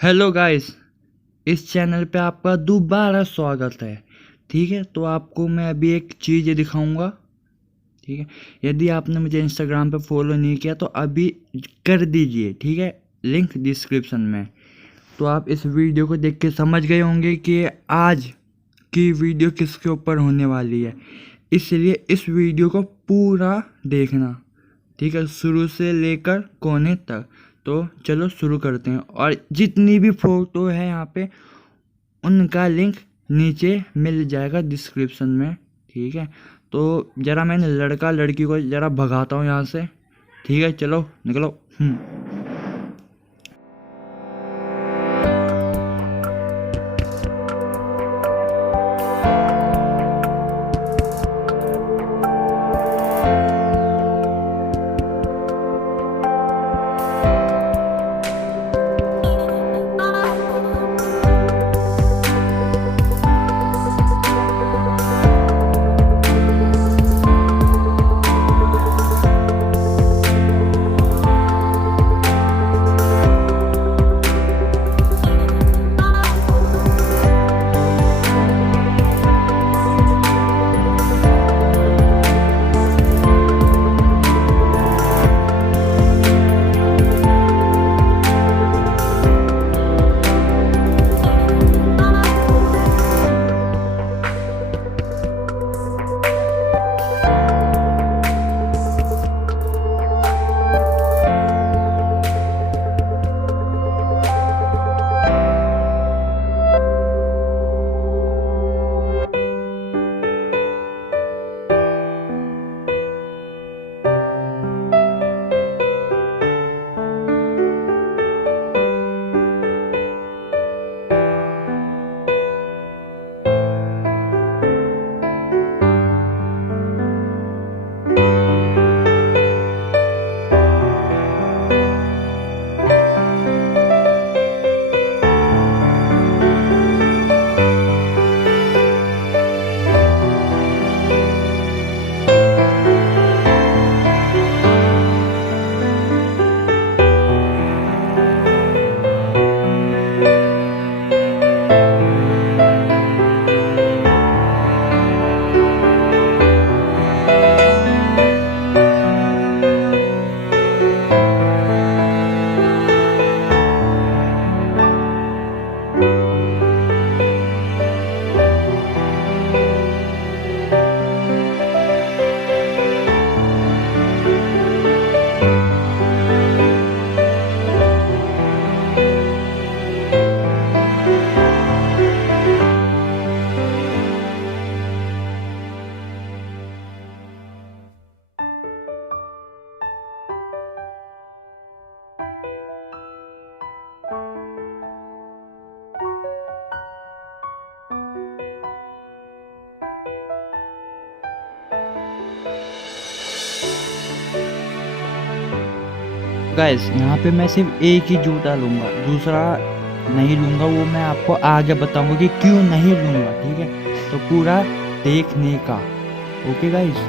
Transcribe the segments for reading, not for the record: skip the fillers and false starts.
Hello guys, इस channel पे आपका दोबारा स्वागत है। ठीक है, तो आपको मैं अभी एक चीज़ दिखाऊंगा। ठीक है, यदि आपने मुझे इंस्टाग्राम पे फॉलो नहीं किया तो अभी कर दीजिए। ठीक है, लिंक डिस्क्रिप्शन में। तो आप इस वीडियो को देख के समझ गए होंगे कि आज की वीडियो किसके ऊपर होने वाली है, इसलिए इस वीडियो को पूरा देखना। ठीक है, शुरू से लेकर कोने तक। तो चलो शुरू करते हैं, और जितनी भी फ़ोटो है यहाँ पे उनका लिंक नीचे मिल जाएगा डिस्क्रिप्शन में। ठीक है, तो ज़रा मैंने लड़का लड़की को ज़रा भगाता हूँ यहाँ से। ठीक है, चलो निकलो। गाइस, यहाँ पे मैं सिर्फ एक ही जूता लूँगा, दूसरा नहीं लूँगा। वो मैं आपको आगे बताऊँगा कि क्यों नहीं लूँगा। ठीक है, तो पूरा देखने का। Okay guys.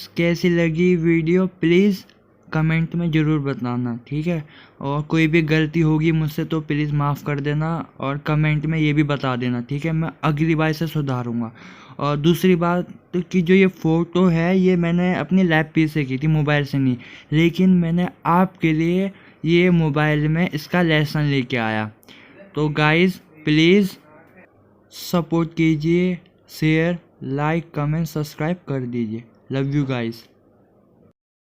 गाइस कैसी लगी वीडियो प्लीज़ कमेंट में ज़रूर बताना, ठीक है। और कोई भी गलती होगी मुझसे तो प्लीज़ माफ़ कर देना और कमेंट में ये भी बता देना, ठीक है। मैं अगली बार से सुधारूँगा। और दूसरी बात कि जो ये फ़ोटो है ये मैंने अपनी लैपटॉप से की थी, मोबाइल से नहीं, लेकिन मैंने आपके लिए ये मोबाइल में इसका लेसन लेके आया। तो गाइस प्लीज़ सपोर्ट कीजिए, शेयर, लाइक, कमेंट, सब्सक्राइब कर दीजिए। Love you guys.